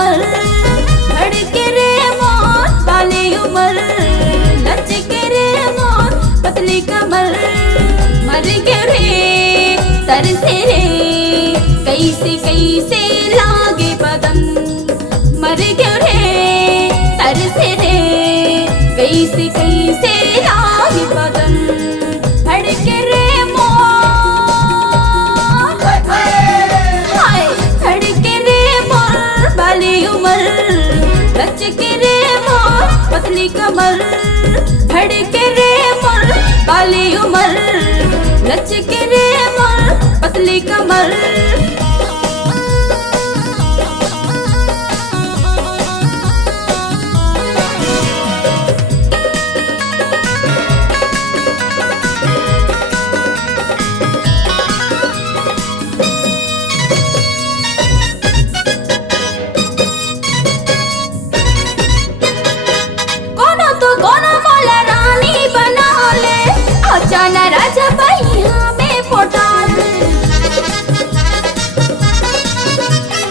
कमर, धड़के रे मोर बाली उमर, लचके रे मोर पतली कमर। मर गयो रे तरसे रे कैसे कैसे लागे बदन, मर गयो रे तरसे रे कैसे कैसे लागे बदन। धड़के रे मोर हाय, धड़के रे मोर बाली उमर, लचके रे मोर पतली कमर। धड़के रे मोर बाली उमर, लचके रे मोर पतली कमर। जाना राजा भैया में पोटाल,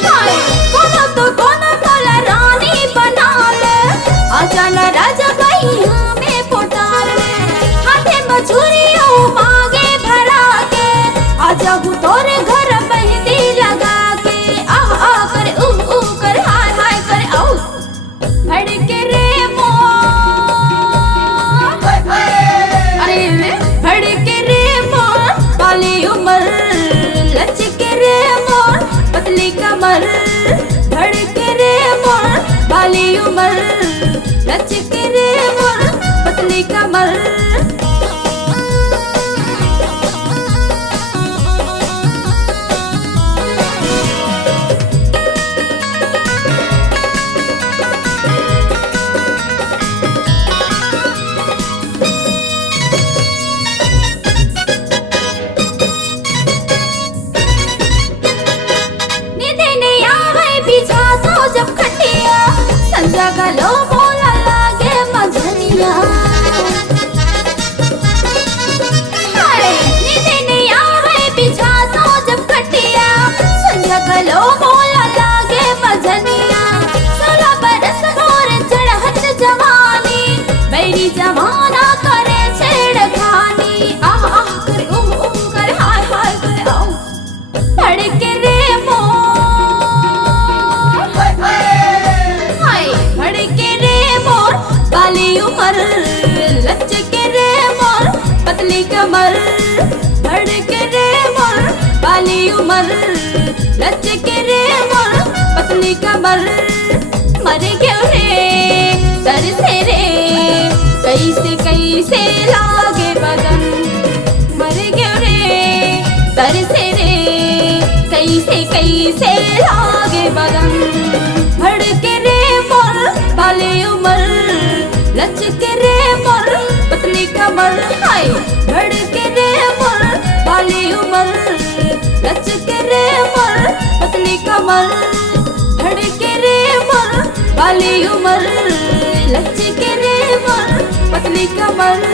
हाय कोनो तो कोनो मोला रानी बना ले। आ जाना राजा भैया में पोटाल, हाथे मछुरियों मांगे भरा के। आ जाऊं तोरे घर मेहंदी लगा के, आह आह करे कर हाय हाय करे आओ। धड़के रे धड़के रे मोर बाली उमर, लचके रे मोर पतली कमर। धड़के रे मोर बाली उमर, लचके रे मोर पतली कमर। जब खटिया संजा गलो बोला लागे मझनिया, हाय नींद नहीं आवे बिछा तो जब खटिया संजा गलो बोला लागे मझनिया। 16 बरस मोर चढ़त जवानी, बैरी जमाना करे छेड़खानी। आह आह करे करे हाय हाय करे आओ। धड़के रे बाली उमर, लचके रे मोर पतली कमर। धड़के रे मोर बाली उमर, लचके रे मोर पतली कमर। मर गयो रे तरसे रे कैसे कैसे लागे बदन, मर गयो रे तरसे रे कैसे कैसे लागे बदन। धड़के रे मोर बाली उमर, लचके रे मोर पतली कमर। हाय धड़के रे मोर बाली उमर, लचके रे मोर पतली कमर। धड़के रे मोर बाली उमर, लचके रे मोर पतली कमर।